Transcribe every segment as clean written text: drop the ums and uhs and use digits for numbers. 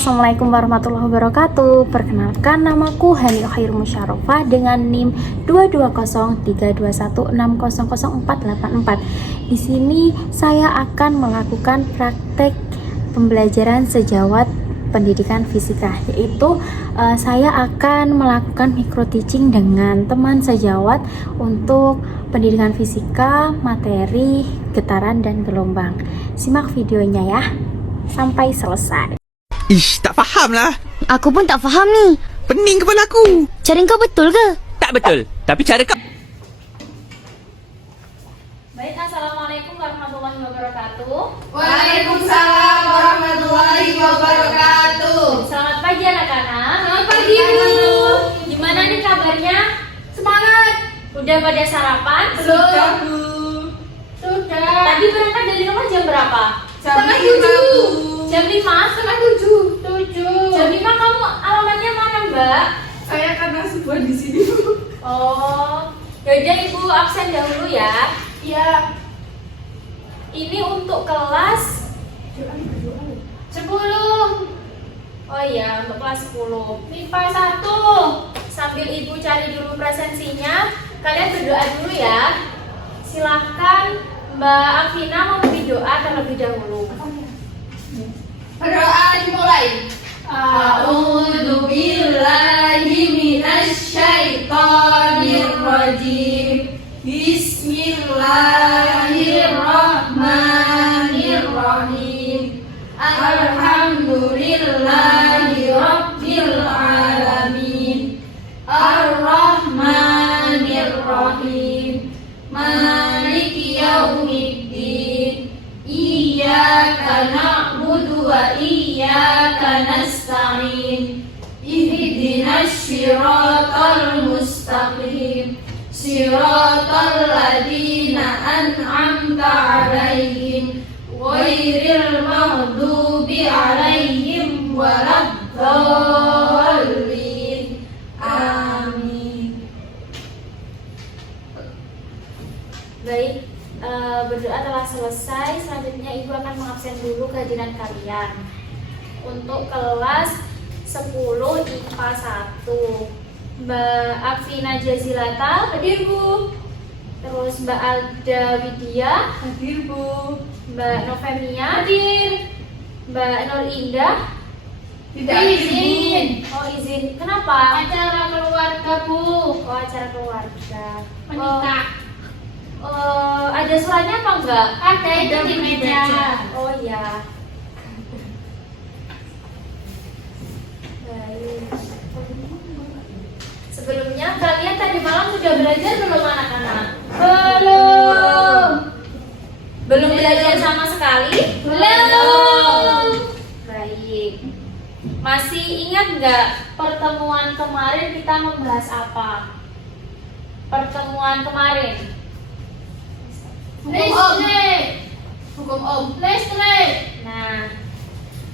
Assalamualaikum warahmatullahi wabarakatuh. Perkenalkan, namaku Hani Khair Musyarofa dengan NIM 2203216000484. Di sini saya akan melakukan praktek pembelajaran sejawat pendidikan fisika, yaitu saya akan melakukan micro teaching dengan teman sejawat untuk pendidikan fisika, materi, getaran dan gelombang. Simak videonya ya sampai selesai. Ish, tak faham lah. Aku pun tak faham ni. Pening kepala aku. Cara kau betul ke? Tak betul. Tapi cara kau... Baik, assalamualaikum warahmatullahi wabarakatuh. Waalaikumsalam warahmatullahi wabarakatuh. Selamat pagi anak-anak. Selamat pagi, Bu. Gimana nih kabarnya? Semangat. Udah pada sarapan? Sudah, Bu. Sudah. Tadi berangkat dari rumah jam berapa? Setengah 7. Jam 5? Setengah 7. Jam 5 kamu alamatnya mana, Mbak? Saya karena sebuah di sini, Bu. Oh, yaudah Ibu absen dahulu ya. Iya. Ini untuk kelas 10. Oh iya, untuk kelas 10. MIPA 1. Sambil Ibu cari dulu presensinya, kalian berdoa dulu ya. Silahkan Mbak Afina memberi doa terlebih dahulu. Berdoa dimulai. A'udzu billahi minasyaitonir rajim. Bismillahirrahmanirrahim. Alhamdulillahi rabbil alamin. Ar-Rahmanir-Rahim. Maliki yaumiddin. Iyyaka na'budu wa iyyaka nasta'in. Ihdinas siratal mustaqim. Siratal ladzina an'amta 'alaihim ghairil maghdubi 'alaihim waladdallin. Amin. Baik, berdoa telah selesai. Selanjutnya Ibu akan mengabsen dulu kehadiran kalian. Untuk kelas 10 IPA 1, Mbak Afina Jazilata hadir, Bu. Terus Mbak Alda Widya Hadir, Bu. Mbak Novemia hadir. Mbak Nur Indah Tidak izin. Oh, izin. Kenapa? Acara keluarga, Bu. Oh, acara keluarga. Menikah. Ada suratnya apa enggak? Ada itu di meja. Oh iya. Baik. Sebelumnya kalian tadi malam sudah belajar belum anak-anak? Belum. Belum belajar sama sekali? Belum. Baik. Masih ingat nggak pertemuan kemarin kita membahas apa? Pertemuan kemarin. Listrik. Hukum Om. Listrik. Nah,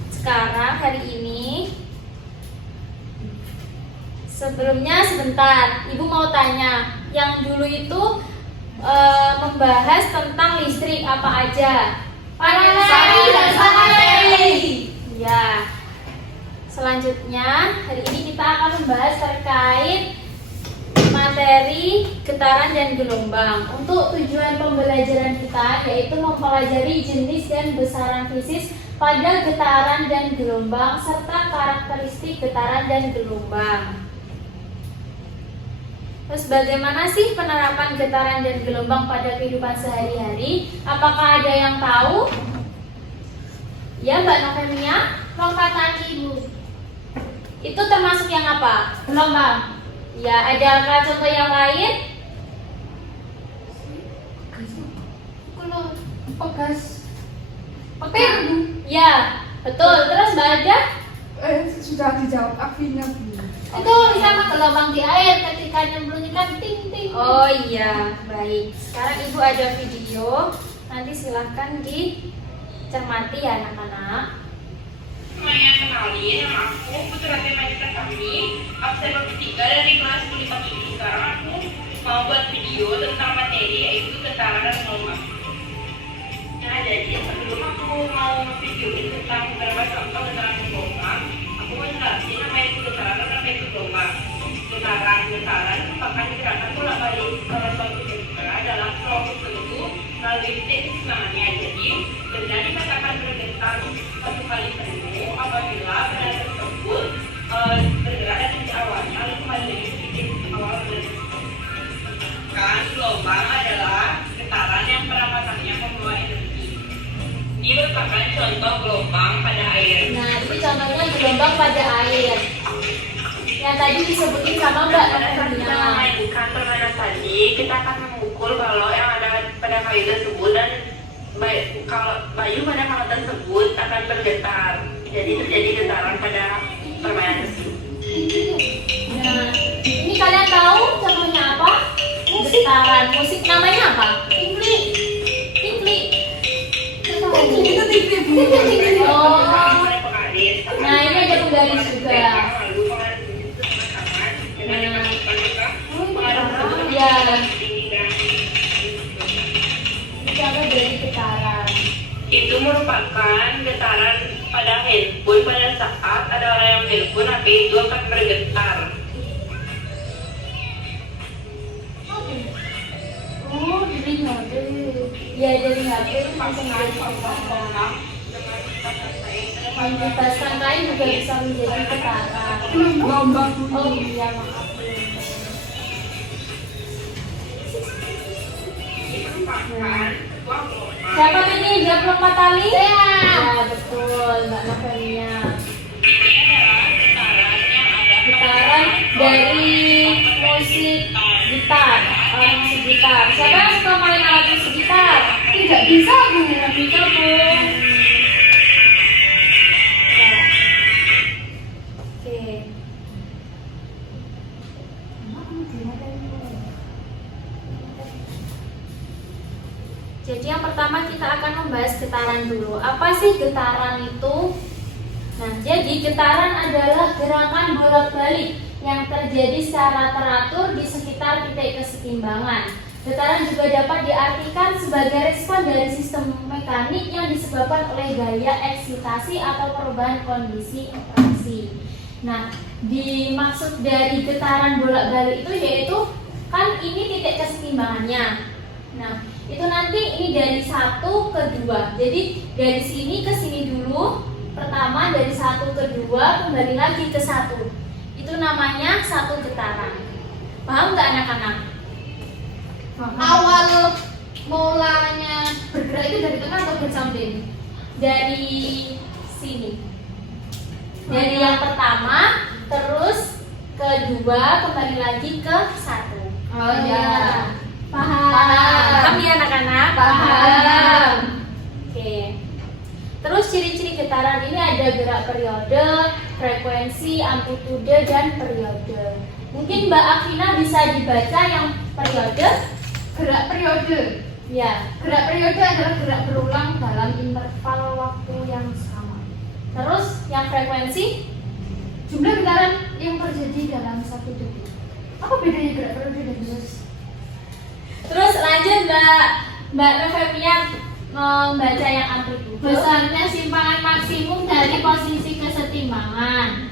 sekarang hari ini sebelumnya sebentar, Ibu mau tanya, yang dulu itu membahas tentang listrik apa aja? Paralel dan paralel. Ya. Selanjutnya, hari ini kita akan membahas terkait materi getaran dan gelombang. Untuk tujuan pembelajaran kita yaitu mempelajari jenis dan besaran fisis pada getaran dan gelombang serta karakteristik getaran dan gelombang. Terus bagaimana sih penerapan getaran dan gelombang pada kehidupan sehari-hari? Apakah ada yang tahu? Ya, Mbak Novemia? Lompatan Ibu. Itu termasuk yang apa? Gelombang. Ya, adakah contoh yang lain? Kalau pegas. Petir? Ya, betul. Terus Mbak Ada? Sudah dijawab Afina, Bu. Itu sama gelombang di air ketika nyembunyikan ting ting. Oh iya, baik. Sekarang Ibu ada video. Nanti silahkan dicermati ya anak-anak. Semuanya kenalin, nama aku Putri Rati Majita Kami, absen bertiga dari kelas kuliah ini. Sekarang aku mau buat video tentang materi yaitu getaran dan gelombang. Nah, jadi sebelum aku mau videoin tentang getaran dan gelombang, aku menjelaskan nama itu getaran dan nama itu gelombang. Getaran merupakan gerakan bolak-balik pada suatu benda dalam suatu tertentu melalui titik keseimbangannya. Jadi, benda dikatakan bergetar satu kali penuh apabila benda tersebut bergerak dari titik awalnya lalu kembali lagi ke titik awal bergerak. Gelombang adalah getaran yang perapatannya membawa energi. Ini merupakan contoh gelombang pada air. Nah, ini contohnya gelombang pada air. Yang tadi disebutin sama Mbak Pada saat kita Novemia. memainkan permainan tadi, kita akan mengukur balok yang ada pada kayu tersebut dan kalau kayu pada kayu tersebut akan bergetar. Jadi terjadi getaran pada permainan tersebut. Nah, ini kalian tahu contohnya apa? Getaran. Musik namanya apa? Tinkli. Tinkli. Itu TV Bu. Oh. Pada penggaris. Nah, ini ada penggaris juga. Lalu penggaris itu bersama dengan dimasukkan ke penggaris tersebut. Iya. Ini dan Ini contoh dari getaran. itu merupakan getaran pada handphone pada saat ada orang yang telepon HP itu akan bergetar. Oh, dari HP. Ya, dari HP itu langsung ada getaran. Membebaskan kain juga bisa menjadi getaran. Gelombang Oh bunyi. iya, maaf. Merupakan sebuah gelombang. Siapa ini? Jawab lompat tali? Ya, betul, Mbak Novemia. Ini adalah getaran yang ada Getaran dari musik gitar, alat musik gitar. Siapa yang suka main alat musik gitar? Tidak bisa Bu. Tidak bisa, Bu. Oke. Jadi yang pertama kita akan membahas getaran dulu. Apa sih getaran itu? Nah, jadi getaran adalah gerakan bolak-balik yang terjadi secara teratur di sekitar titik kesetimbangan. Getaran juga dapat diartikan sebagai respon dari sistem mekanik yang disebabkan oleh gaya eksitasi atau perubahan kondisi interaksi. Nah, dimaksud dari getaran bolak-balik itu yaitu kan ini titik kesetimbangannya. Nah, itu nanti ini dari 1 ke 2. Jadi dari sini ke sini dulu. Pertama dari 1 ke 2 kembali lagi ke 1. Itu namanya satu getaran. Paham nggak anak-anak? Awal mulanya bergerak itu dari tengah atau dari samping? Dari sini. Dari yang pertama terus kedua kembali lagi ke 1. Oh ya. Paham. Paham. Paham ya anak-anak? Paham. Oke. Terus ciri-ciri getaran ini ada gerak periode, frekuensi, amplitude, dan periode. Mungkin Mbak Afina bisa dibaca yang periode? Gerak periode. Ya. Gerak periode adalah gerak berulang dalam interval waktu yang sama. Terus yang frekuensi? Jumlah getaran yang terjadi dalam 1 detik. Apa bedanya gerak periode dan gerak? Terus lanjut Mbak Novemia membaca yang amplitude. Besarnya simpangan maksimum dari posisi kesetimbangan.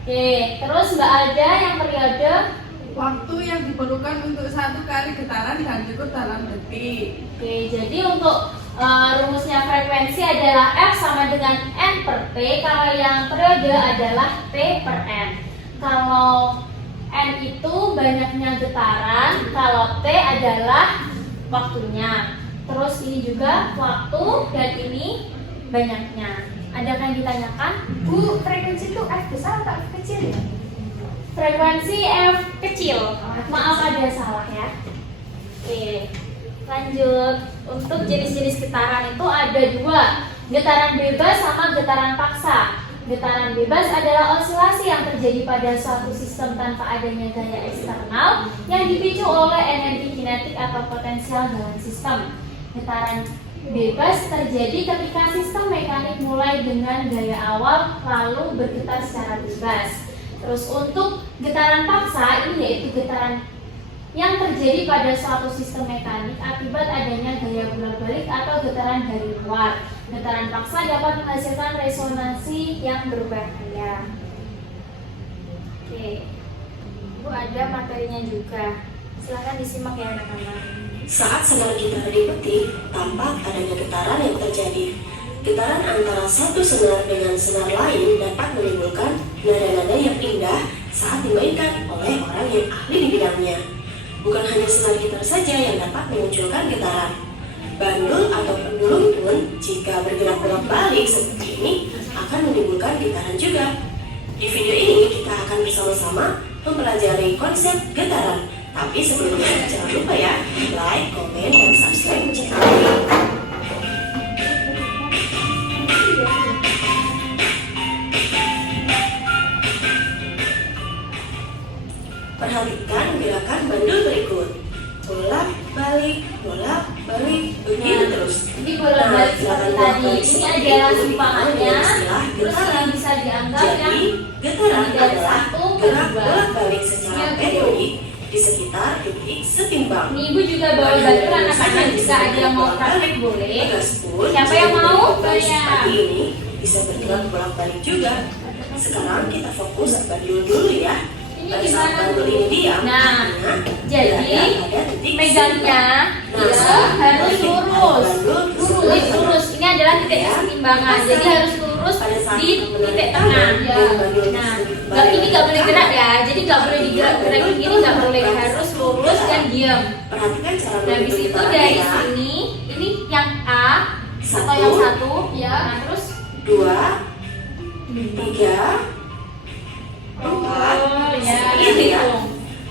Oke, terus Mbak Ada yang periode. Waktu yang diperlukan untuk 1 kali getaran dan cukup dalam detik. Oke, jadi untuk rumusnya frekuensi adalah F sama dengan N per T. Kalau yang periode adalah T per N. Kalau N itu banyaknya getaran, kalau T adalah waktunya. Terus ini juga waktu dan ini banyaknya. Adakah yang ditanyakan? Bu, frekuensi itu F besar atau F kecil ya? Frekuensi F kecil. Maaf ada salah ya. Oke, lanjut. Untuk jenis-jenis getaran itu ada 2, getaran bebas sama getaran paksa. Getaran bebas adalah osilasi yang terjadi pada suatu sistem tanpa adanya gaya eksternal yang dipicu oleh energi kinetik atau potensial dalam sistem. Getaran bebas terjadi ketika sistem mekanik mulai dengan gaya awal lalu bergetar secara bebas. Terus untuk getaran paksa ini yaitu getaran yang terjadi pada suatu sistem mekanik akibat adanya gaya bolak-balik atau getaran dari luar. Getaran paksa dapat menghasilkan resonansi yang berbahaya. Oke, Bu ada materinya juga. Silahkan disimak ya anak-anak. Saat senar gitar dipetik, tampak adanya getaran yang terjadi. Getaran antara satu senar dengan senar lain dapat menimbulkan nada-nada yang indah saat dimainkan oleh orang yang ahli di bidangnya. Bukan hanya senar gitar saja yang dapat memunculkan getaran. Bandul atau pendulum pun jika bergerak bolak-balik seperti ini akan menimbulkan getaran juga. Di video ini kita akan bersama-sama mempelajari konsep getaran. Tapi sebelumnya jangan lupa ya, like, komen, dan subscribe channel ini. Perhatikan gerakan bandul berikut. Bolak-balik, begitu terus. Jadi bolak-balik seperti tadi. Ini adalah simpangannya. Terus yang bisa dianggap yang Jadi, getaran dari adalah satu ke gerak dua. bolak-balik secara periodik di sekitar titik setimbang. Nih, Ibu juga bawa batu anak-anak, bisa ada yang mau praktek boleh. Siapa yang mau? Pagi ini bisa bergerak bolak-balik juga. Sekarang kita fokus ke bandul dulu ya. Ini Pada saat gimana, bandul Bu? ini diam, Nah, jadi berada pada titik megangnya ya harus lurus. Lurus. Ini adalah titik keseimbangan. Jadi harus lurus di titik tengah. Nah, ini nggak boleh gerak ya. Jadi nggak boleh digerak-gerak gini, nggak boleh, harus lurus dan diam. Perhatikan cara Nah, habis bandul itu getaran dari ya. sini, ini yang A atau yang satu, ya. Nah, terus 2, 3, 4. ya, Ini ya. hitung.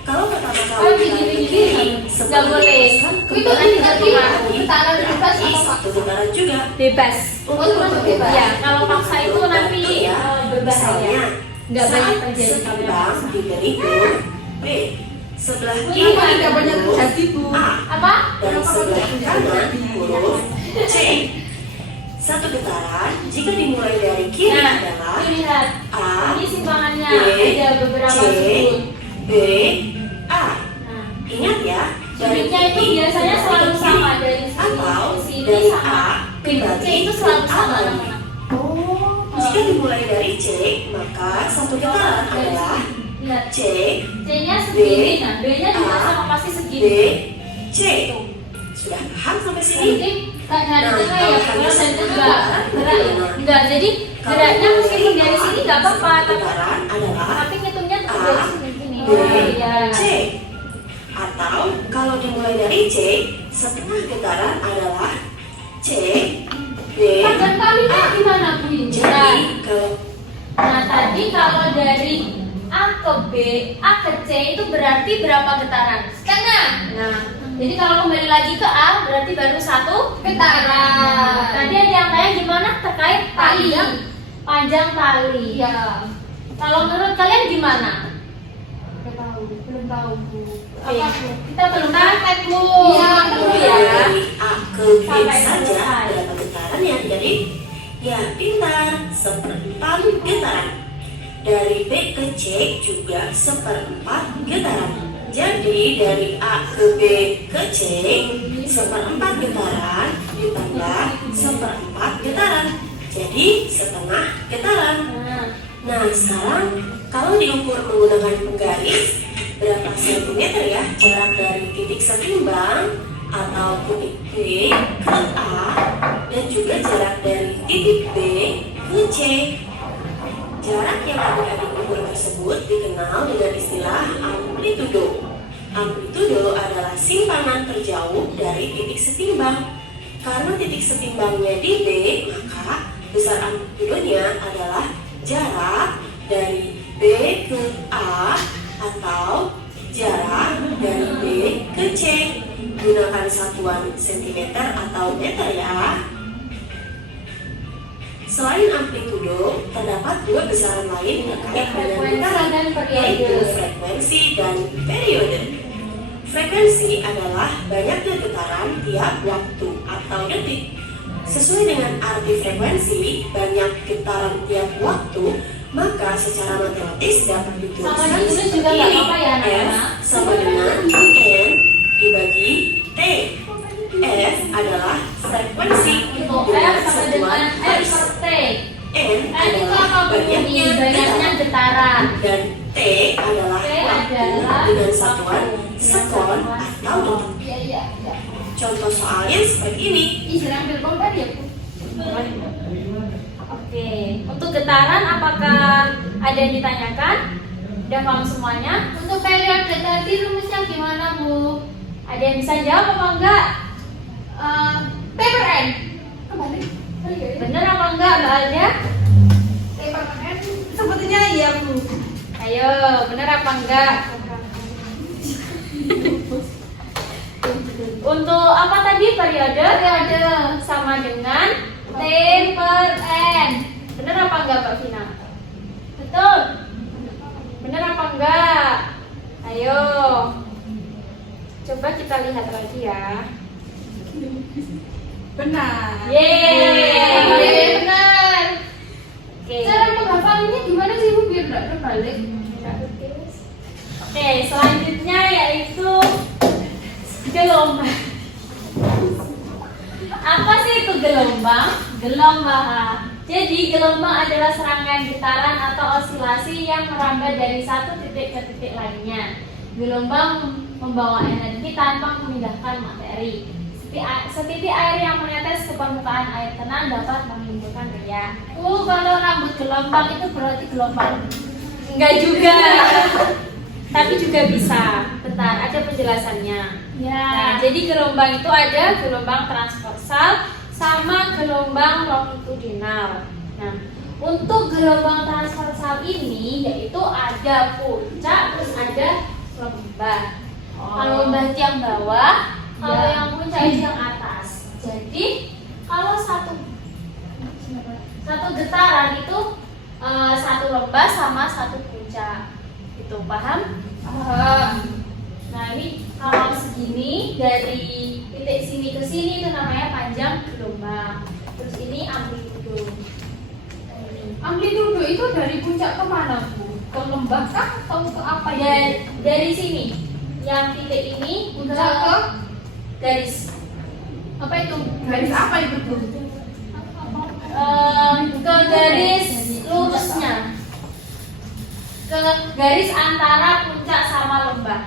Kalau pertama Oh, kali gini, nggak boleh. Itu tadi getaran bebas apa satu getaran juga. Bebas. Oh, termasuk bebas. Ya, kalau paksa itu nanti ya. berbahaya. Nggak banyak Saat terjadi kalau yang setimbang paksa. diberi huruf B. Sebelah kiri Kenapa nggak banyak huruf terjadi, Bu? A Apa? dan sebelah kanan huruf C. Satu getaran jika dimulai dari kiri Nah, adalah lihat. A, Ini simpangannya B, ada beberapa C, sudut. B, A. Nah, Ingat ya, sudutnya itu kiri biasanya selalu ke sama kiri dari sini atau ke sini dari sama. A C kembali itu selalu ke A sama lagi. anak-anak. Jika dimulai dari C, maka satu getaran adalah Lihat. C, C-nya segini, nah B-nya juga A, sama pasti B, segini. C. Sudah paham sampai sini? Nanti dari tengah ya, kalau dari enggak gerak ya. Nah, Enggak, jadi geraknya meskipun dari sini nggak apa-apa, tapi getaran adalah tapi ngitungnya tuh A, dari sini gini. B, Ya. C. Atau kalau dimulai dari C, setengah getaran adalah C, B. Panjang kalinya gimana Bu ini? Nah, Jadi kalau nah tadi kalau dari A ke B, A ke C itu berarti berapa getaran? Setengah. Nah, jadi kalau kembali lagi ke A berarti baru satu getaran. Tadi ada yang tanya gimana terkait Tali. panjang tali. Iya. Kalau menurut kalian gimana? Belum tahu Bu. Oke, kita belum praktek Bu. Iya, Dulu dari ya. A ke B Sampai saja selesai. berapa getaran ya? Jadi ya pintar, seperempat getaran. Dari B ke C juga seperempat getaran. Jadi dari A ke B ke C seperempat getaran ditambah seperempat getaran. Jadi setengah getaran. Nah sekarang kalau diukur menggunakan penggaris, berapa sentimeter ya jarak dari titik setimbang atau titik B ke A dan juga jarak dari titik B ke C. Jarak yang adik-adik ukur tersebut dikenal dengan istilah amplitudo. Amplitudo adalah simpanan terjauh dari titik setimbang. Karena titik setimbangnya di B, maka besar amplitudonya adalah jarak dari B ke A atau jarak dari B ke C. Gunakan satuan sentimeter atau meter ya. Selain amplitudo, terdapat dua besaran lain terkait dengan Frekuensi dan getaran, periode. yaitu frekuensi dan periode. Frekuensi adalah banyaknya getaran tiap waktu atau detik. Sesuai dengan arti frekuensi, banyak getaran tiap waktu, maka secara matematis dapat dituliskan Sama ditulis juga seperti nggak apa-apa ya, F anak-anak. sama dengan N Ya. Contoh soalnya seperti ini. Ih, jangan ambil bom tadi ya, Bu. Oke, untuk getaran apakah ada yang ditanyakan? Udah paham semuanya? Untuk periode tadi rumusnya gimana, Bu? Ada yang bisa jawab apa enggak? Paper N. Kembali. Bener apa enggak, Mbak Alda? Paper N. Sepertinya iya, Bu. Ayo, bener apa enggak? Untuk apa tadi periode? Periode. Sama dengan T per N. Bener apa enggak, Mbak Vina? Betul? Bener apa enggak? Ayo. Coba kita lihat lagi ya. Benar. Yeay. Benar. Oke. Cara penghafalannya gimana sih, Bu, biar nggak terbalik? Oke, selanjutnya yaitu gelombang. Apa sih itu gelombang? Gelombang. Jadi gelombang adalah serangkaian getaran atau osilasi yang merambat dari satu titik ke titik lainnya. Gelombang membawa energi tanpa memindahkan materi. Seperti air yang menetes ke permukaan air tenang dapat menimbulkan riak. Kalau rambut gelombang itu berarti gelombang. Enggak juga. Tapi juga bisa. Bentar, ada penjelasannya. Ya. Nah, jadi gelombang itu ada gelombang transversal sama gelombang longitudinal. Nah, untuk gelombang transversal ini yaitu ada puncak terus ada lembah. Kalau lembah itu yang bawah, kalau yang puncak itu yang atas. Jadi kalau satu getaran itu satu lembah sama satu puncak. Itu paham? Nah, ini kalau segini dari titik sini ke sini itu namanya panjang gelombang. Terus ini amplitudo. Amplitudo itu dari puncak ke mana, Bu? Ke lembah kah atau ke apa ya? Dari sini, yang titik ini Puncak ke garis apa itu? Garis apa itu, Bu? ke garis lurusnya, ke garis antara puncak sama lembah.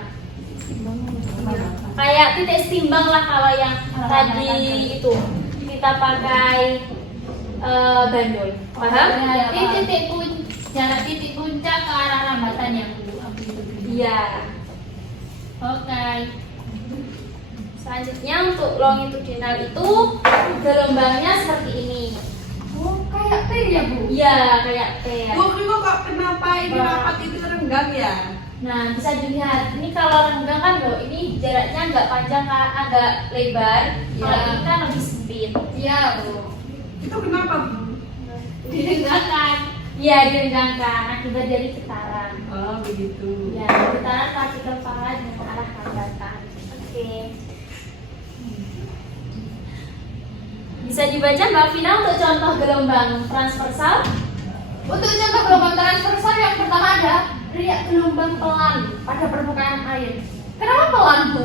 Kayak titik setimbang lah kalau yang tadi itu kita pakai bandul. Paham? Di titik jarak titik puncak ke arah rambatan yang amplitudo. Iya. Oke. Selanjutnya untuk longitudinal itu gelombangnya seperti ini. Oh, kayak pir ya, Bu? Iya, kayak T. Bu, kok kenapa ini rapat itu renggang ya? Nah, bisa dilihat. Ini kalau renggang kan loh, ini jaraknya agak panjang, agak lebar. Kalau Ya. ini kan lebih sempit. Iya, Bu. Itu kenapa, Bu? Direnggangkan. Iya, direnggangkan akibat dari getaran. Oh, begitu. Ya, getaran partikel parah dengan arah rambatan. Oke. Bisa dibaca Mbak Vina untuk contoh gelombang transversal? Untuk contoh gelombang transversal yang pertama ada riak gelombang pelan pada permukaan air. Kenapa pelan, Bu?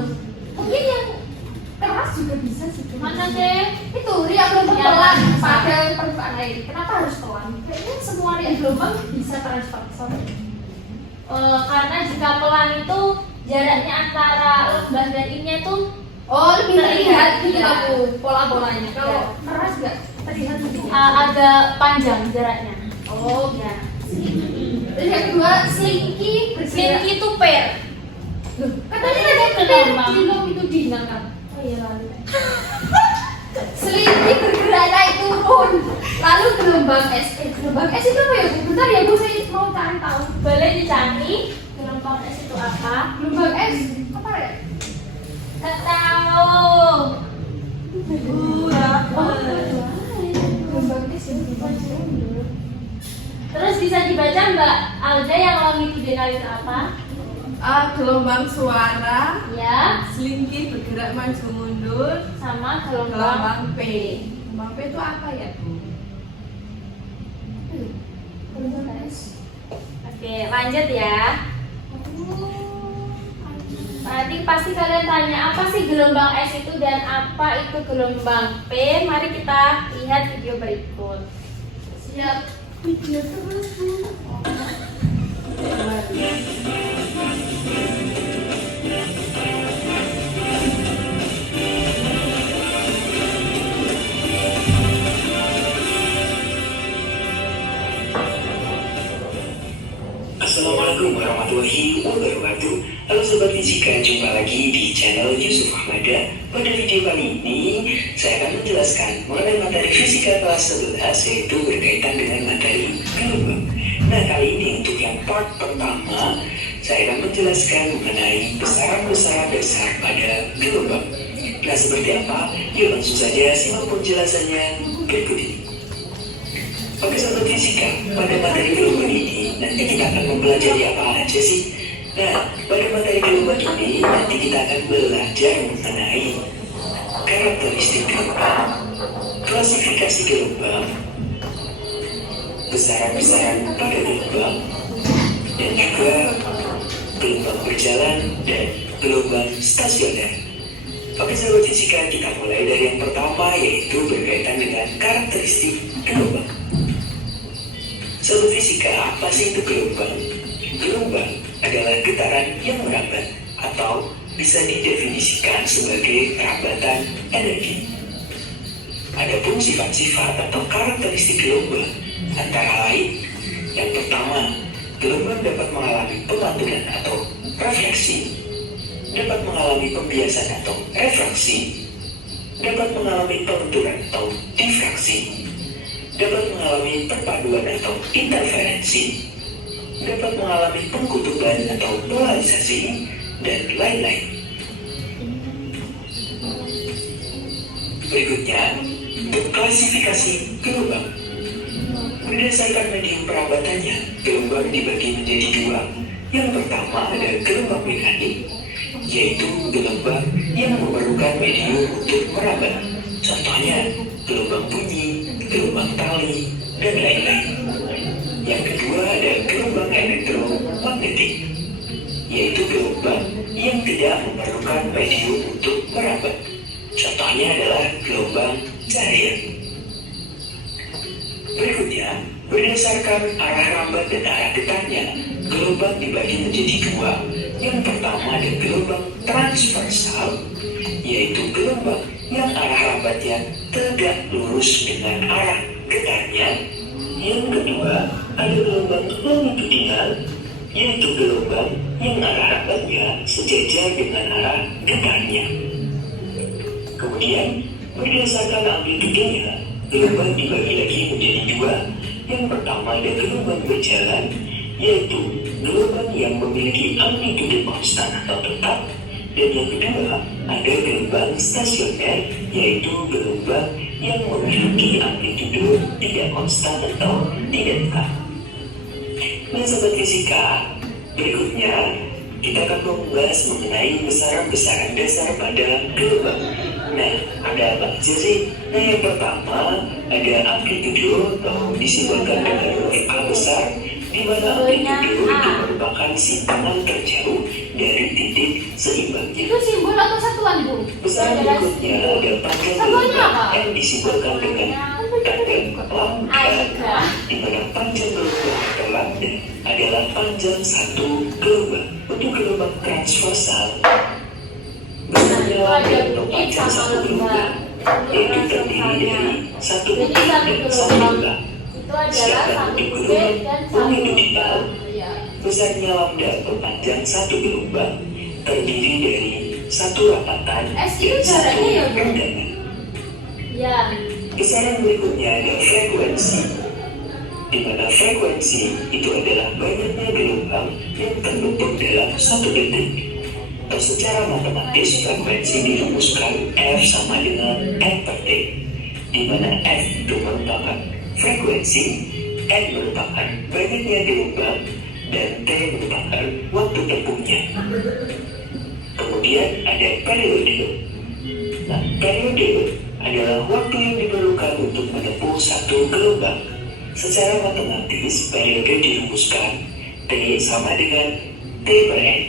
Mungkin yang keras juga bisa sih. Mana deh? Itu riak gelombang Ya, pelan bisa. pada permukaan air. Kenapa harus pelan? Kayaknya semua riak gelombang bisa transversal. Karena jika pelan itu jaraknya antara lembah dan ininya itu Lebih terlihat gitu, Iya. Bu, pola-polanya. Kalau keras nggak terlihat gitu. agak panjang jaraknya. Oh, Ya. terus yang kedua, slinky bergerak. Slinky itu pair. Katanya ada Gelombang. gelombang itu dinang kan? Oh iya lalu. Slinky bergerak naik turun. Lalu gelombang es. Gelombang es itu apa ya, Bu? Bentar ya, Bu, saya mau cari tahu. Boleh dicari gelombang es itu apa? Gelombang es apa ya? Nggak tahu. Gelombang es ya. Terus bisa dibaca Mbak Alda yang longitudinal itu apa? Gelombang suara, Ya, slinky bergerak maju mundur, sama gelombang. gelombang P. Gelombang P itu apa ya, Bu? Gelombang es. Oke, lanjut ya. Nanti pasti kalian tanya apa sih gelombang S itu dan apa itu gelombang P. Mari kita lihat video berikut. Siap. Video terus, Bu. Halo Sobat Fisika, jumpa lagi di channel Yusuf Ahmada. Pada video kali ini, saya akan menjelaskan mengenai materi fisika kelas 11, yaitu berkaitan dengan materi gelombang. Nah, kali ini untuk yang part pertama, saya akan menjelaskan mengenai besaran-besaran dasar pada gelombang. Nah, seperti apa? Yuk langsung saja simak penjelasannya berikut ini. Oke Sobat Fisika, pada materi gelombang ini, nanti kita akan mempelajari apa aja sih? Nah, pada materi gelombang ini nanti kita akan belajar mengenai karakteristik gelombang, klasifikasi gelombang, besaran-besaran pada gelombang, dan juga gelombang berjalan dan gelombang stasioner. Oke Sobat Fisika, kita mulai dari yang pertama, yaitu berkaitan dengan karakteristik gelombang. Sobat Fisika, apa sih itu gelombang? Gelombang adalah getaran yang merambat atau bisa didefinisikan sebagai rambatan energi. Adapun sifat-sifat atau karakteristik gelombang antara lain, yang pertama, gelombang dapat mengalami pemantulan atau refleksi, dapat mengalami pembiasan atau refraksi, dapat mengalami pelenturan atau difraksi, dapat mengalami perpaduan atau interferensi, dapat mengalami pengkutuban atau polarisasi, dan lain-lain. Berikutnya, untuk klasifikasi gelombang. Berdasarkan medium perambatannya, gelombang dibagi menjadi dua. Yang pertama ada gelombang mekanik, yaitu gelombang yang memerlukan medium untuk merambat. Contohnya, gelombang bunyi, gelombang tali, dan lain-lain. Yang kedua ada gelombang elektromagnetik, yaitu gelombang yang tidak memerlukan medium untuk merambat. Contohnya adalah gelombang cahaya. Berikutnya, berdasarkan arah rambat dan arah getarnya, gelombang dibagi menjadi dua. Yang pertama ada gelombang transversal, yaitu gelombang yang arah rambatnya tegak lurus dengan arah getarnya. Yang kedua, ada gelombang longitudinal, yaitu gelombang yang arah rambatnya sejajar dengan arah getarnya. Kemudian, berdasarkan amplitudenya, gelombang dibagi lagi menjadi dua. Yang pertama ada gelombang berjalan, yaitu gelombang yang memiliki amplitude konstan atau tetap. Dan yang kedua, ada gelombang stasioner, yaitu gelombang yang memiliki amplitude tidak konstan atau tidak tetap. Nah Sobat Fisika, berikutnya kita akan membahas mengenai besaran-besaran dasar pada gelombang. Nah, ada apa aja sih? Nah, yang pertama ada amplitude atau disimbolkan dengan huruf A besar, di mana amplitude itu merupakan simpangan terjauh dari titik seimbangnya. Itu simbol atau satuan, Bu? Besaran berikutnya ada panjang gelombang yang disimbolkan dengan tanda lambda, di mana panjang gelombang atau lambda adalah panjang satu gelombang. Untuk gelombang transversal, besarnya lambda atau panjang satu gelombang, yaitu terdiri dari satu butir dan satu lambda. Sedangkan untuk gelombang longitudinal, besarnya lambda atau panjang satu gelombang terdiri dari satu rapatan dan satu rendangan. Ya. Besaran berikutnya ada frekuensi, di mana frekuensi itu adalah banyaknya gelombang yang terbentuk dalam satu detik. Atau secara matematis frekuensi dirumuskan F sama dengan N per T, di mana F itu merupakan frekuensi, N merupakan banyaknya gelombang, dan T merupakan waktu tempuhnya. Kemudian ada periode. Nah, periode adalah waktu yang diperlukan untuk menempuh satu gelombang. Secara matematis, periode dirumuskan T sama dengan T per N,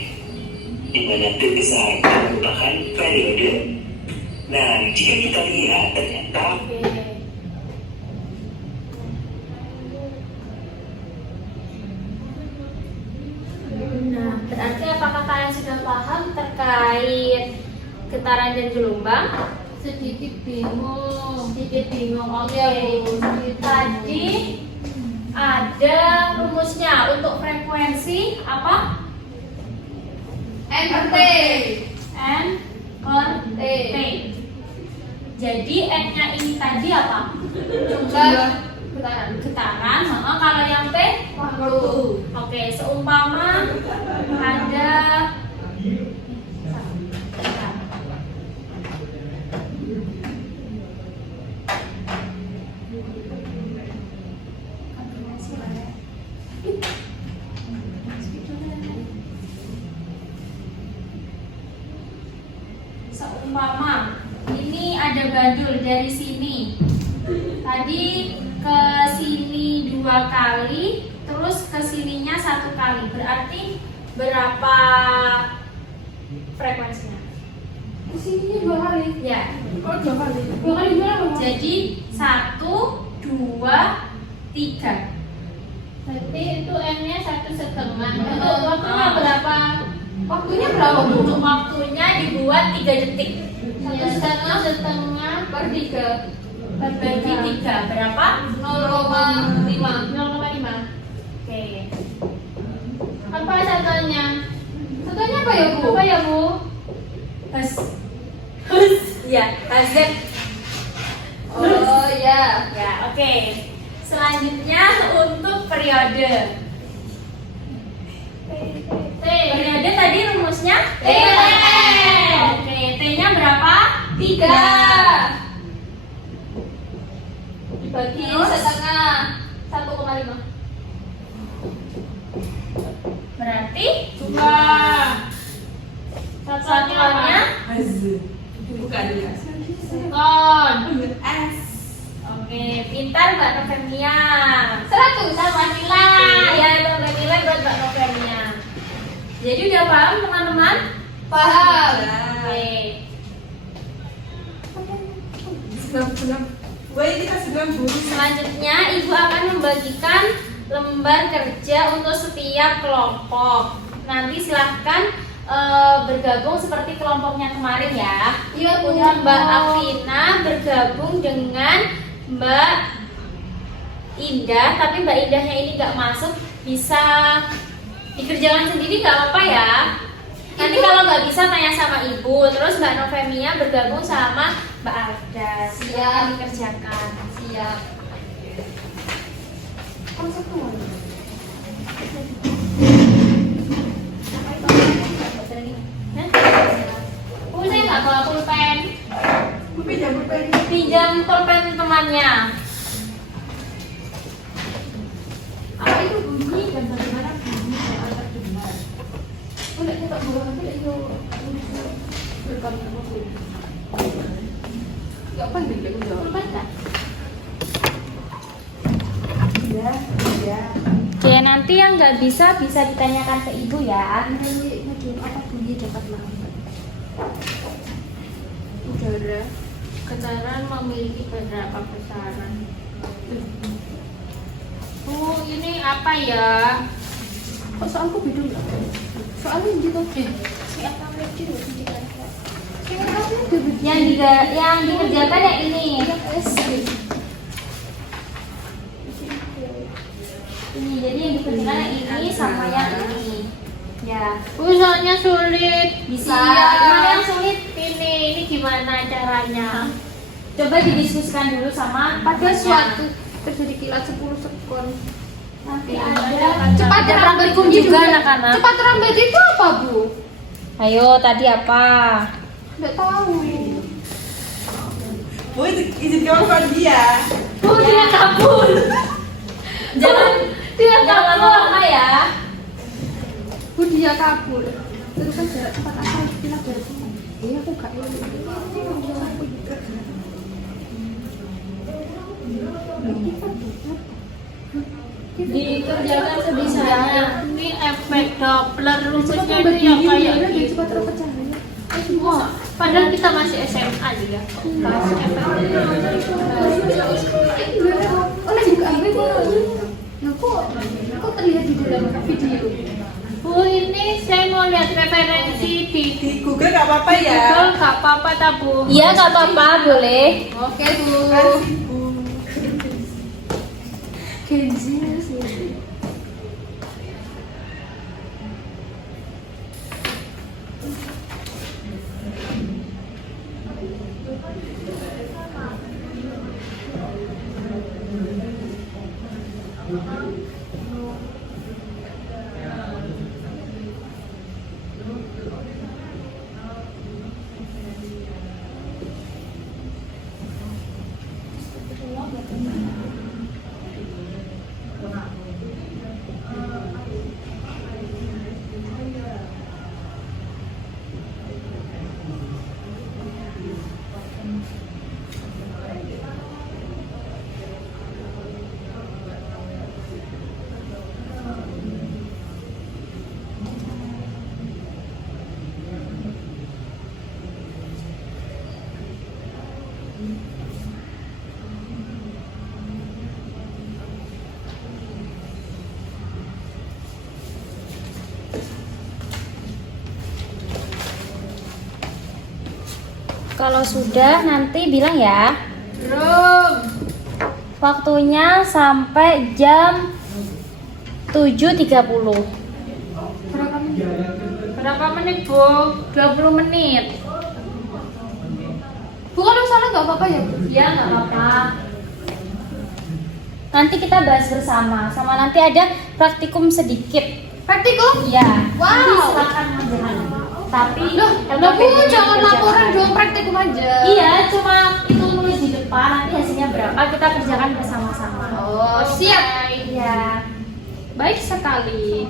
di mana T besar merupakan periode. Nah, jika kita lihat ternyata Nah, berarti apakah kalian sudah paham terkait getaran dan gelombang? Sedikit bingung. Oke. Tadi ada rumusnya untuk frekuensi apa? N per T. N per T. Jadi N-nya ini tadi apa? Jumlah getaran. Getaran. Kalau yang T? Waktu. Oke, seumpama ada seumpama ini ada badul dari sini. Tadi ke sini 2 kali, terus ke sininya 1 kali. Berarti berapa frekuensinya? Kesininya 2 kali. Ya. Oh, 2 kali. 2 kali berapa? Jadi 1, 2, 3. Berarti itu N-nya 1,5. Untuk Untuk waktunya waktunya berapa? Waktunya berapa, Bu? Untuk waktunya dibuat 3 detik. 1,5 per 3. Bagi 3 berapa? 0,5. 0,5. Oke. Apa satunya? Satunya apa ya, Bu? Apa ya, Bu? Has. Ya, hazard. Oh, ya. Ya, oke. Selanjutnya untuk periode. Periode tadi rumusnya T. Oke, T-nya berapa? 3. Dibagi Terus? setengah 1,5. Berarti 2. Satuannya Bukan ya. ton. S. Oke, pintar Mbak Novemia. 100. Tambah nilai. Ya, tambah nilai buat Mbak Novemia. Jadi udah paham teman-teman? Paham. Oke. Gue ini kasih 90. Selanjutnya Ibu akan membagikan lembar kerja untuk setiap kelompok. Nanti silahkan bergabung seperti kelompoknya kemarin ya. Iya, Bu. Udah Mbak Afina bergabung dengan Mbak Indah, tapi Mbak Indahnya ini nggak masuk, bisa dikerjakan sendiri nggak apa-apa ya. Nanti kalau nggak bisa tanya sama Ibu. Terus Mbak Novemia bergabung sama Mbak Arda. Siap dikerjakan. Siap. Bu, saya nggak bawa pulpen. Gue pinjam pulpen. Pinjam pulpen temannya. Apa itu bunyi dan bagaimana bunyi soal terdengar? Boleh kita bawa nanti itu rekam sama Bu. Gak penting deh gue jawab. Pulpen tak? Iya, iya. Oke, nanti yang nggak bisa ditanyakan ke Ibu ya. Apa bunyi dapat lambat? Udara getaran memiliki beberapa besaran. Oh, ini apa ya? Kok soalku beda nggak? Soalnya gitu. Yang dikerjakan yang ini. Ini jadi yang dikerjakan yang ini sama yang ini. Ya. Soalnya sulit. Bisa. Iya. Gimana yang sulit? Ini gimana caranya? Coba didiskusikan dulu sama Pada temannya. suatu terjadi kilat 10 sekon. Nanti Cepat cepat terambat praktikum juga anak-anak. Cepat terambat itu apa, Bu? Ayo, tadi apa? Nggak tahu. Bu, izin kamu kan dia. Oh, dia kabur. Jangan lama-lama ya. Bu, dia kabur. Terus kan jarak tempat apa kilat dari sini. Iya, aku gak tahu. Dikerjakan sebisanya. Ini efek Doppler rumusnya Cepat itu yang kayak begini, gitu. cepat terpecah. Semua. Padahal kita masih SMA juga. Bahas efek. Oh, lagi ke apa itu? Nah, kok terlihat di dalam video? Bu, ini saya mau lihat referensi di Di Google gak apa-apa ya. Google, gak apa-apa tak Bu? Iya, gak apa-apa, boleh. Oke, Bu. Kasih Bu. Kenzi sih. Kalau sudah nanti bilang ya. Belum. Waktunya sampai jam 7.30. Berapa menit, Bu? 20 menit. Bu, kalau salah nggak apa-apa ya, Bu? Ya nggak apa-apa. Nanti kita bahas bersama. Sama nanti ada praktikum sedikit. Praktikum? Ya. Wow. Nanti silakan menjelang. Tapi Loh, Bu, jangan laporan dong, praktikum aja. Iya, cuma itu nulis di depan. Nanti hasilnya berapa kita kerjakan bersama-sama. Oh, siap. Iya. Baik sekali.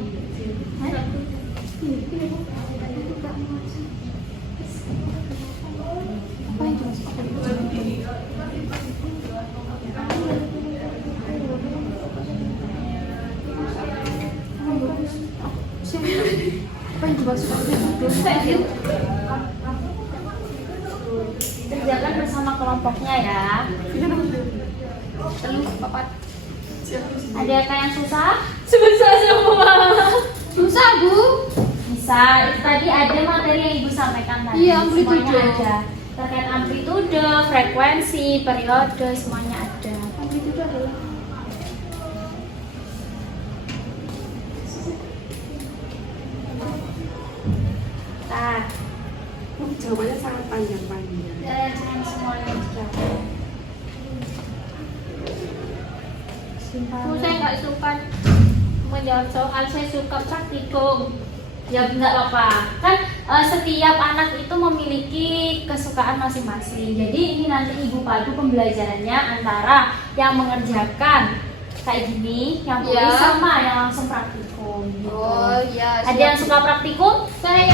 Apa yang dimasukkan? Kerjakan bersama kelompoknya ya. Telur, papat. Ada yang susah? Susah semua. Susah, Bu. Bisa. Itu tadi ada materi yang Ibu sampaikan tadi. Iya, amplitude. Semuanya ada. Terkait amplitude, frekuensi, periode, semuanya ada. Amplitude adalah Nah, Jawabannya sangat panjang-panjang. jangan semuanya sudah. Bu, saya nggak suka menjawab soal, saya suka praktikum. Ya nggak apa-apa. Kan setiap anak itu memiliki kesukaan masing-masing. Jadi ini nanti Ibu padu pembelajarannya antara yang mengerjakan kayak gini, yang tulis Ya. sama yang langsung praktikum. Gitu. Oh ya. Ada yang suka praktikum? Saya.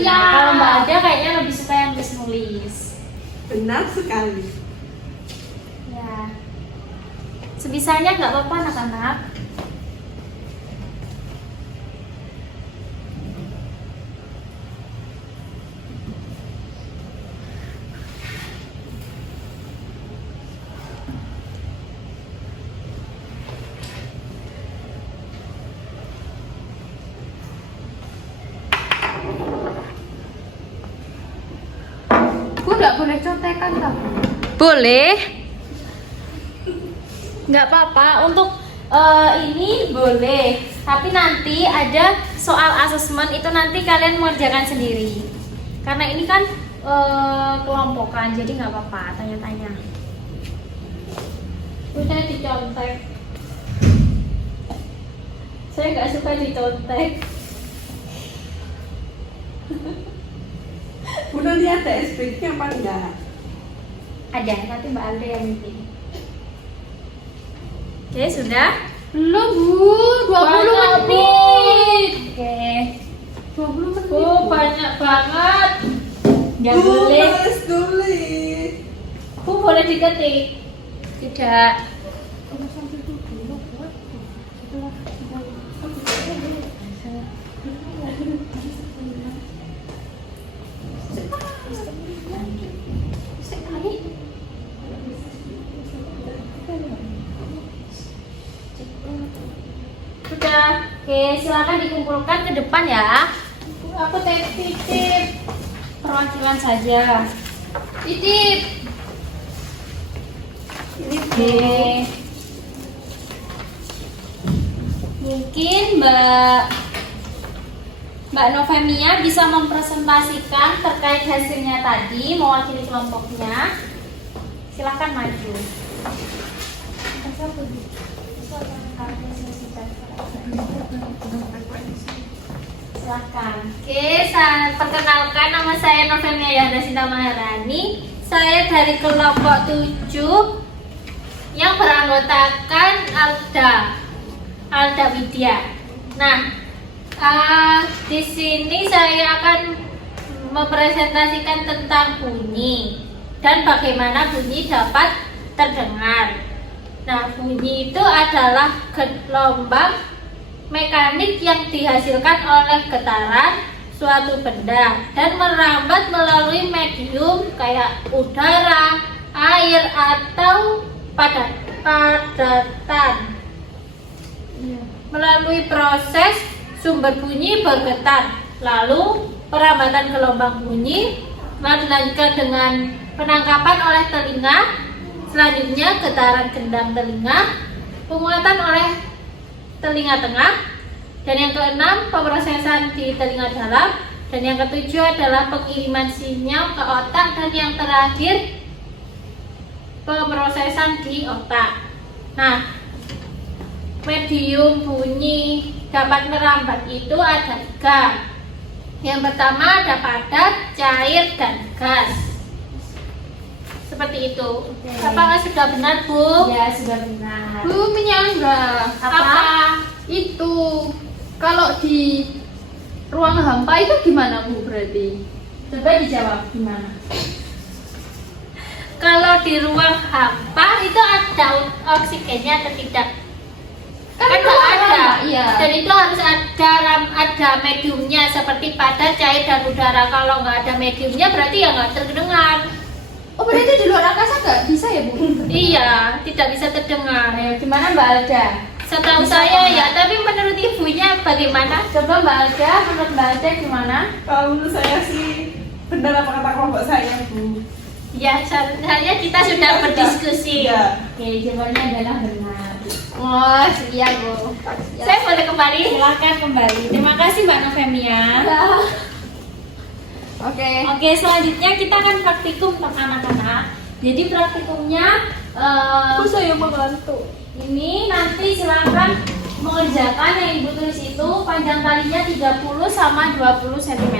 Kalau Mbak Ada kayaknya lebih suka yang nulis. Benar sekali. Ya. Sebisanya nggak apa-apa anak-anak. Bu, nggak boleh contekan tak? Boleh. Nggak apa-apa. Untuk ini boleh. Tapi nanti ada soal asesmen itu nanti kalian mengerjakan sendiri. Karena ini kan kelompokan, jadi nggak apa-apa. Tanya-tanya. Bu, saya dicontek. Saya nggak suka dicontek. Bu, nanti ada SPK apa enggak? Ada. Nanti Mbak Alda yang meeting. Oke, sudah. Belum, Bu. 20 menit. Oke. 20 menit. Oh, banyak banget. Nggak Bu, boleh. males tulis. Bu, boleh diketik. Tidak. Sudah. Oke, silakan dikumpulkan ke depan ya. Aku titip. Perwakilan saja. Titip. Oke. Mungkin Mbak Novemia bisa mempresentasikan terkait hasilnya tadi, mewakili kelompoknya. Silakan maju. Silakan. Oke, saya perkenalkan, nama saya Novemia Yahdasinta Maharani. Saya dari kelompok 7 yang beranggotakan Alda Widya. Nah, di sini saya akan mempresentasikan tentang bunyi dan bagaimana bunyi dapat terdengar. Nah, bunyi itu adalah gelombang mekanik yang dihasilkan oleh getaran suatu benda dan merambat melalui medium kayak udara, air atau padatan. Melalui proses sumber bunyi bergetar, lalu perambatan gelombang bunyi, lalu dilanjutkan dengan penangkapan oleh telinga, selanjutnya getaran gendang telinga, penguatan oleh telinga tengah, dan yang keenam pemrosesan di telinga dalam, dan yang ketujuh adalah pengiriman sinyal ke otak, dan yang terakhir pemrosesan di otak. Nah, medium bunyi dapat merambat itu ada 3. Yang pertama ada padat, cair, dan gas. Seperti itu. Apakah sudah benar, Bu? Ya, sudah benar. Bu menyangga. Apa? Itu kalau di ruang hampa itu gimana Bu berarti? Coba dijawab gimana? Kalau di ruang hampa itu ada oksigennya atau tidak? Kan Ada, ruang ada. hampa, iya. Dan itu harus ada mediumnya seperti padat, cair, dan udara. Kalau nggak ada mediumnya berarti ya nggak terdengar. Oh berarti di luar angkasa nggak bisa ya Bu? Iya, tidak bisa terdengar. Ayo, gimana Mbak Alda? Setahu Bisa saya nggak? ya, tapi menurut ibunya bagaimana? Coba Mbak Alda, menurut Mbak Alda gimana? Kalau menurut saya sih benar apa kata kelompok saya Bu. Ya, sebenarnya kita sudah berdiskusi. Iya. Oke, jawabannya adalah benar. Oh, iya Bu. Saya boleh kembali? Silakan kembali. Terima kasih Mbak Novemia. Oke. Oke, selanjutnya kita akan praktikum untuk anak-anak. Jadi praktikumnya Bu saya membantu. ini nanti silakan mengerjakan yang Ibu tulis itu panjang talinya 30 sama 20 cm.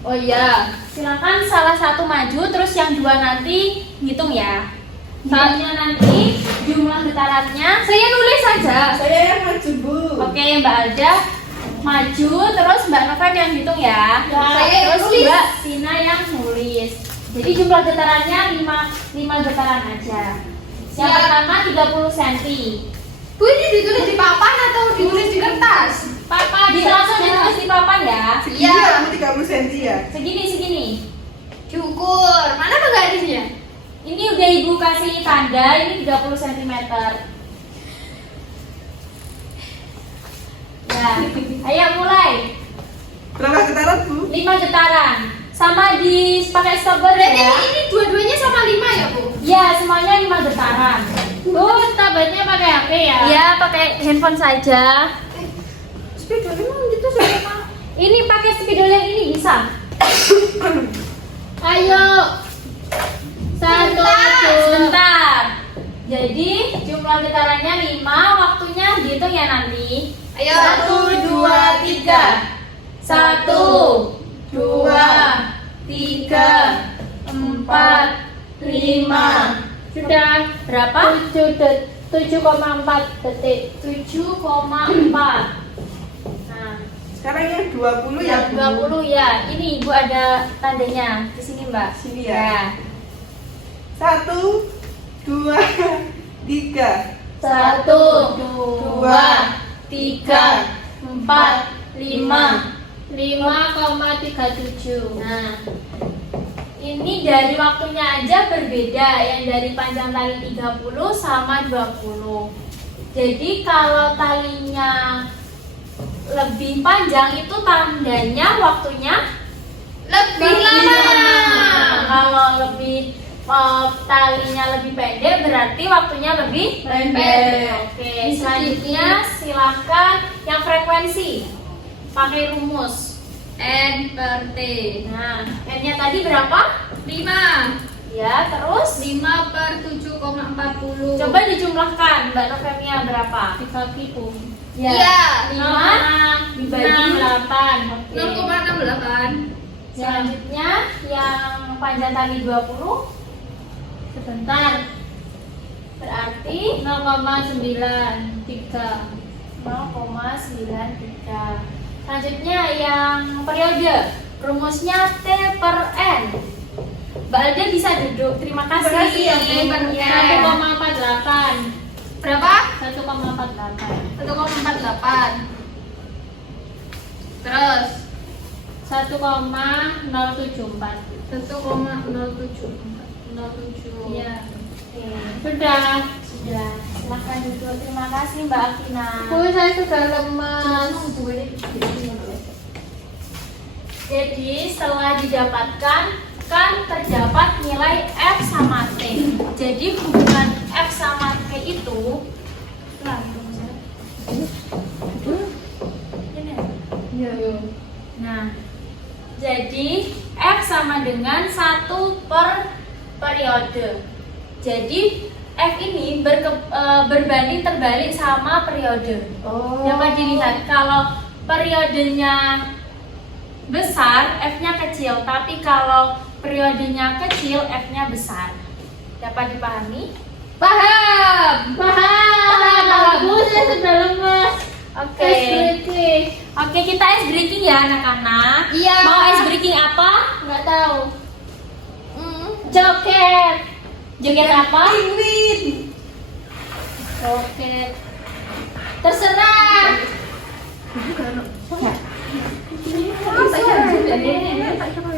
Oh iya. Silakan salah satu maju, terus yang dua nanti ngitung ya. Saatnya nanti jumlah getarannya. Saya nulis saja. Saya yang maju Bu. Oke, Mbak Alda maju, terus Mbak Nova yang hitung ya. Saya yang Terus nulis. Mbak Tina yang nulis. Jadi jumlah getarannya 5 getaran aja. Yang Siap. pertama 30 cm. Bu ini ditulis di papan atau ditulis di kertas? Papa, langsung ditulis di papan ya. Iya. Bu 30 cm ya. Segini. Cukur. Mana penggarisnya? Ini udah Ibu kasih tanda, ini 30 cm. Ya, ayo mulai. Berapa getaran Bu? 5 getaran. Sama pakai stopper Berarti ya. ini dua-duanya sama 5 ya Bu? Ya, semuanya 5 getaran. Bu, tabletnya pakai HP ya? Iya, pakai handphone saja. Spidol emang gitu sudah. Ini pakai spidol yang ini bisa. Ayo. Sebentar. Jadi jumlah getarannya 5, waktunya dihitung ya nanti. Ayo. 1, 2, 3. 1, 2, 3, 4, 5. Sudah berapa? 7,4 detik. 7,4. Nah, Sekarang yang 20 ya Bu. 20 ya. Ini Ibu ada tandanya di sini, Mbak. Sini ya. 1, 2, 3. 1, 2, 3, 4, 5. 5,37. Nah, ini dari waktunya aja berbeda. Yang dari panjang tali 30 sama 20. Jadi kalau talinya lebih panjang itu tandanya waktunya Lebih lama. Kalau lebih talinya lebih pendek berarti waktunya lebih Pendek. Oke, selanjutnya silahkan yang frekuensi pakai rumus N per T. Nah, N-nya tadi berapa? 5. Ya, terus 5 per 7,40. coba dijumlahkan Mbak Novemia berapa? dibagi Bu. Ya, 5 Iya. dibagi 8. Oke. 0,68. Selanjutnya yang panjang tali 20. Sebentar. Berarti 0,93. 0,93. Selanjutnya yang periode. Rumusnya T per N. Mbak Alda bisa duduk. Terima kasih. Terima kasih ya, Bu. 1,48. Berapa? 1,48. 1,48. Terus 1,074. 1,074. Iya. Oke. Sudah. Silahkan duduk. Terima kasih Mbak Akina. Bu, saya sudah lemas. Jadi setelah didapatkan kan terdapat nilai F sama T. Jadi hubungan F sama T itu nah, jadi F sama dengan 1 per periode. Jadi F ini berbanding terbalik sama periode. Dapat dilihat kalau periodenya besar, F-nya kecil, tapi kalau periodenya kecil, F-nya besar. Dapat dipahami? Paham. Bu, saya sudah lemas. Oke. Ice breaking. Oke, kita ice breaking ya anak-anak. Iya. Mau ice breaking apa? Nggak tahu. Joget. Joget apa? Penguin. Joget. Terserah.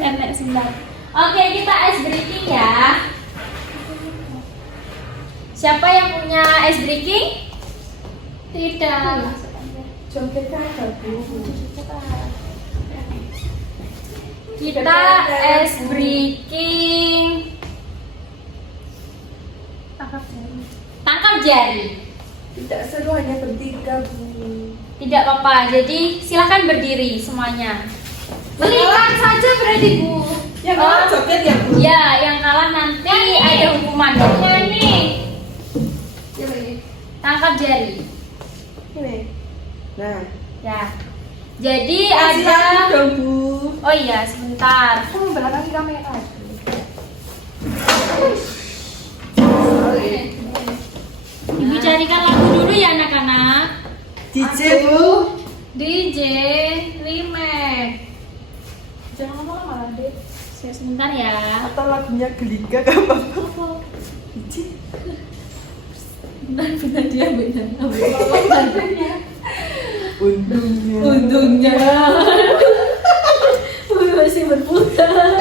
Enak sebentar. Oke, kita ice breaking ya. Siapa yang punya ice breaking? Tidak. Joget aja, Bu. Kita ice breaking. Tangkap jari. Tidak seru hanya bertiga, Bu. Tidak apa-apa. Jadi silakan berdiri semuanya. Berikan saja berarti, Bu. Yang kalah joget ya, Bu? Ya, yang kalah nanti ada hukuman. Nyanyi. Tangkap jari. Ini. Nah. Ya. Jadi Kasih ada. aku dong, Bu. Oh iya, sebentar. Kamu belakang kamera. Ibu carikan lagu dulu ya anak-anak. DJ, Bu. DJ remake. Jangan lama-lama deh. Sebentar ya. Atau lagunya Gelika gak apa-apa. DJ. Benar dia benar. Untungnya. Masih berputar.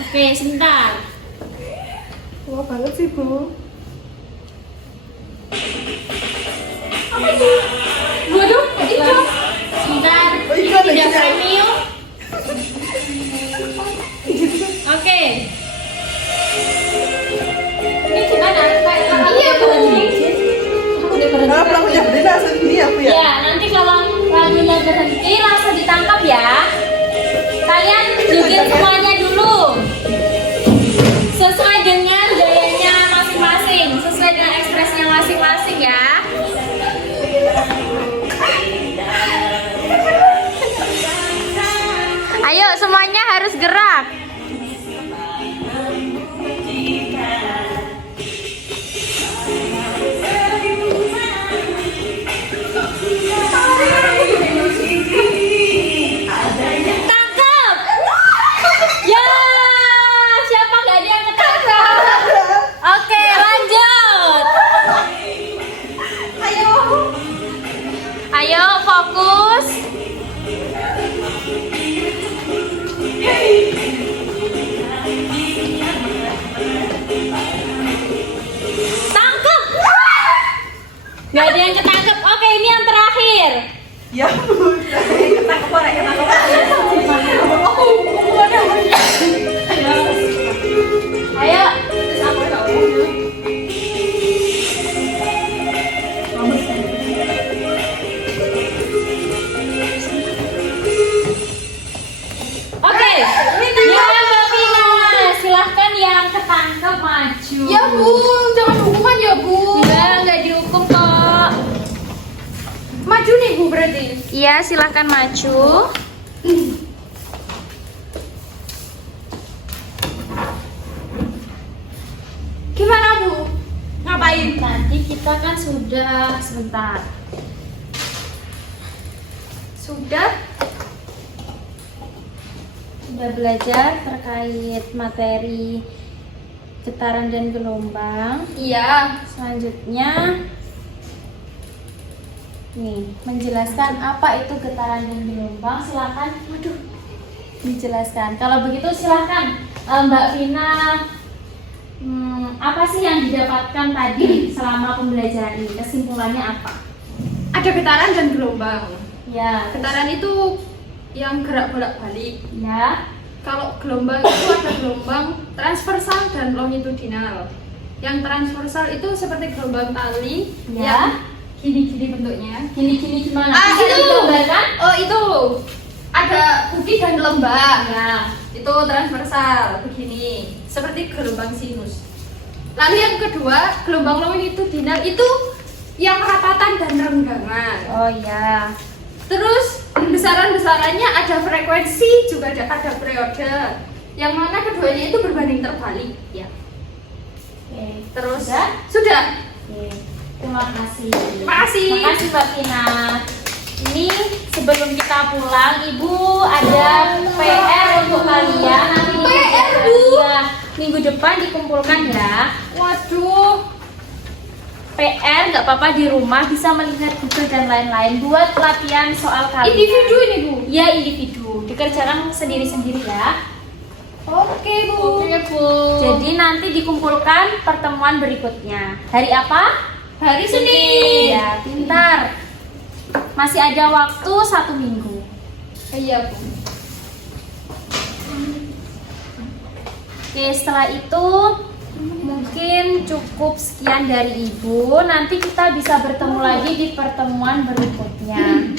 Oke, sebentar. Wah banget sih, Bu. Waduh, itu. Sebentar. Oh, Ini iklan tidak lagi, ya? premium. Oke. Ini gimana? Iya, Bu. Nah, pelakunya berhenti langsung ini ya, Bu ya? Ya, nanti kalau lagunya berhenti langsung ditangkap ya. Kalian joget semuanya dulu. Sesuai dengan gayanya masing-masing, sesuai dengan ekspresinya masing-masing ya. Ayo semuanya harus gerak. Tangkap. Ya, siapa gak ada yang ketangkap? Oke, lanjut. Ayo fokus. Tangkap. Gak ada yang ketangkep. Oke, ini yang terakhir. Ya, Bu. Ketangkep orang, ketangkep Ayo. Oke, ya Mbak Vina, silahkan yang ketangkep maju. Ya, Bu, jangan hukuman ya, Bu. Nggak dihukum kok. Maju nih, Bu, berarti. Iya, silahkan maju. Gimana, Bu? Ngapain? Nanti kita kan sudah sebentar. Sudah belajar terkait materi getaran dan gelombang. Iya. Selanjutnya nih menjelaskan apa itu getaran dan gelombang. Silakan, waduh, dijelaskan. Kalau begitu silakan Mbak Vina, apa sih yang didapatkan tadi selama pembelajaran ini? Kesimpulannya apa? Ada getaran dan gelombang. Ya, Getaran itu yang gerak bolak-balik. ya, Kalau gelombang itu ada gelombang transversal dan longitudinal. Yang transversal itu seperti gelombang tali Ya. yang gini-gini bentuknya. gini-gini gimana? Ah, Bisa itu. digambarkan? Oh, itu ada bukit dan lembah. Ya, Itu transversal begini, seperti gelombang sinus. Lalu yang kedua, gelombang longitudinal itu yang rapatan dan renggangan. oh ya, Terus besaran-besarannya ada frekuensi, juga ada periode. Yang mana keduanya itu berbanding terbalik, ya. oke. Terus Sudah? sudah. Oke, terima kasih. Terima kasih. Terima kasih Mbak Vina. Ini sebelum kita pulang, Ibu ada PR untuk kalian. Nanti PR, Bu? Ya, minggu depan dikumpulkan ya. Waduh, PR nggak apa-apa di rumah, bisa melihat Google dan lain-lain buat latihan soal kalian. individu ini, Bu. Ya, individu. Dikerjakan sendiri-sendiri ya. Oke, Bu. Oke, Bu. Jadi nanti dikumpulkan pertemuan berikutnya. Hari apa? Hari Senin. Ya, pintar. Masih ada waktu 1 minggu. Iya, Bu. Oke, setelah itu mungkin cukup sekian dari Ibu. Nanti kita bisa bertemu lagi di pertemuan berikutnya.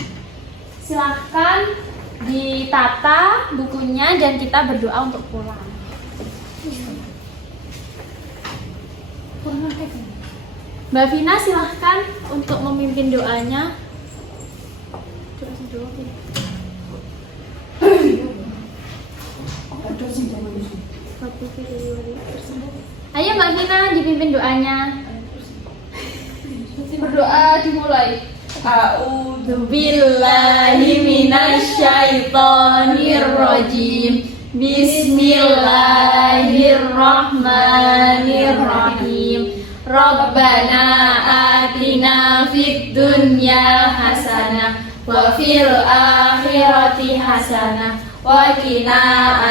Silahkan ditata bukunya dan kita berdoa untuk pulang. Mbak Vina silahkan untuk memimpin doanya. Ayo Mbak Vina dipimpin doanya. Berdoa dimulai. A'udzu billahi minasyaitonir rajim. Bismillahirrahmanirrahim. Rabbana atina fid dunya hasanah wa fil akhirati hasanah wa qina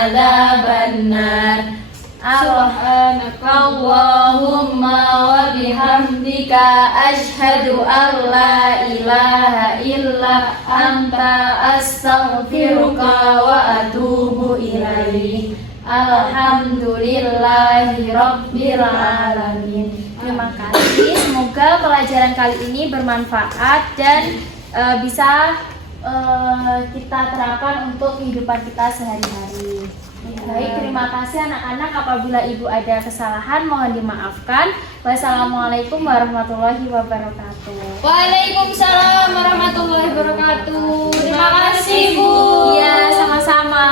adzabannar. Subhanakallahumma wa bihamdika asyhadu an la ilaha illa anta astaghfiruka wa atubu ilaik. Alhamdulillahi rabbil alamin. Terima kasih. Semoga pelajaran kali ini bermanfaat dan bisa kita terapkan untuk kehidupan kita sehari-hari. Baik, terima kasih anak-anak. Apabila Ibu ada kesalahan mohon dimaafkan. Wassalamualaikum warahmatullahi wabarakatuh. Waalaikumsalam warahmatullahi wabarakatuh. Terima kasih Bu. Iya, sama-sama.